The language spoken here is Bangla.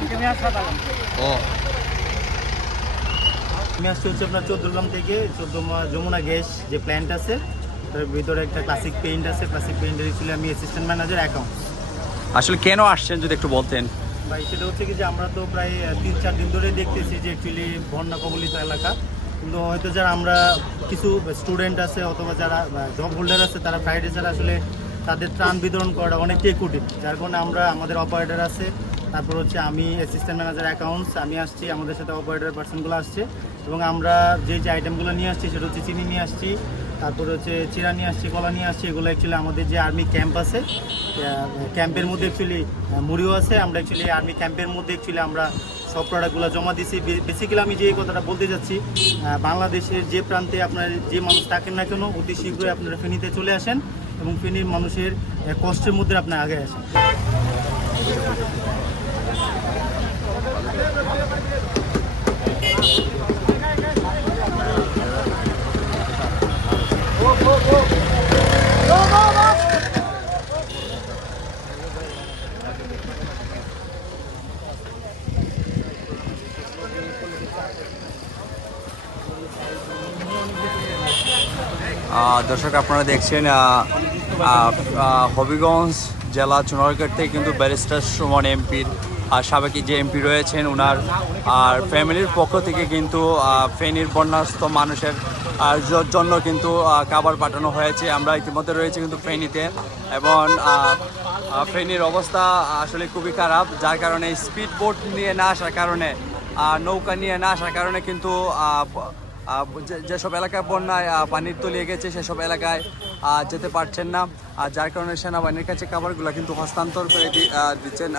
ও। আমি আসছি হচ্ছে আপনার চৌদ্দগ্রাম থেকে চোদ্দ যমুনা গ্যাস যে প্ল্যান্ট আছে তার ভিতরে একটা ক্লাসিক পেইন্ট আছে ক্লাসিক পেইন্টের অ্যাকচুয়ালি আমি অ্যাসিস্ট্যান্ট ম্যানেজার অ্যাকাউন্ট আসলে কেন আসছেন যদি একটু বলতেন? ভাই সেটা হচ্ছে কি যে আমরা তো প্রায় তিন চার দিন ধরে দেখতেছি যে অ্যাকচুয়ালি বন্যা কবলিত এলাকা। কিন্তু হয়তো যারা আমরা কিছু স্টুডেন্ট আছে অথবা যারা জব হোল্ডার আছে তারা ফ্রাইডে ছাড়া আসলে তাদের ত্রাণ বিতরণ করাটা অনেকটাই কঠিন। যার কারণে আমরা আমাদের অপারেটর আছে তারপর হচ্ছে আমি অ্যাসিস্ট্যান্ট ম্যানেজার অ্যাকাউন্টস আমি আসছি, আমাদের সাথে অপারেটর পার্সনগুলো আসছে, এবং আমরা যে যে আইটেমগুলো নিয়ে আসছি, সেটা হচ্ছে চিনি নিয়ে আসছি, তারপর হচ্ছে চিরা নিয়ে আসছি, কলা নিয়ে আসছি, এগুলো অ্যাকচুয়ালি আমাদের যে আর্মি ক্যাম্প আছে ক্যাম্পের মধ্যে অ্যাকচুয়ালি মুড়িও আছে, আমরা অ্যাকচুয়ালি আর্মি ক্যাম্পের মধ্যে অ্যাকচুয়ালি আমরা সব প্রোডাক্টগুলো জমা দিছি বেসিক্যালি আমি যে কথাটা বলতে যাচ্ছি বাংলাদেশের যে প্রান্তে আপনার যে মানুষ থাকেন না কেন, অতি শীঘ্রই আপনারা ফেনীতে চলে আসেন, এবং ফেনীর মানুষের কষ্টের মধ্যে আপনার আগে আসেন। দর্শক, আপনারা দেখছেন হবিগঞ্জ জেলা চুনারঘাট থেকে কিন্তু ব্যারিস্টার সুমন এমপির, আর সাবেক যে এমপি রয়েছেন ওনার আর ফ্যামিলির পক্ষ থেকে কিন্তু ফেনীর বন্যাস্ত মানুষের জন্য কিন্তু খাবার পাঠানো হয়েছে। আমরা ইতিমধ্যে রয়েছে কিন্তু ফেনীতে, এবং ফেনীর অবস্থা আসলে খুবই খারাপ, যার কারণে স্পিড বোট নিয়ে না আসার কারণে নৌকা নিয়ে না আসার কারণে কিন্তু যেসব এলাকায় বন্যায় পানির তলিয়ে গেছে সেসব এলাকায় যেতে পারছেন না। আর যার কারণে সেনাবাহিনীর কাছে খাবারগুলো কিন্তু হস্তান্তর করে দিচ্ছেন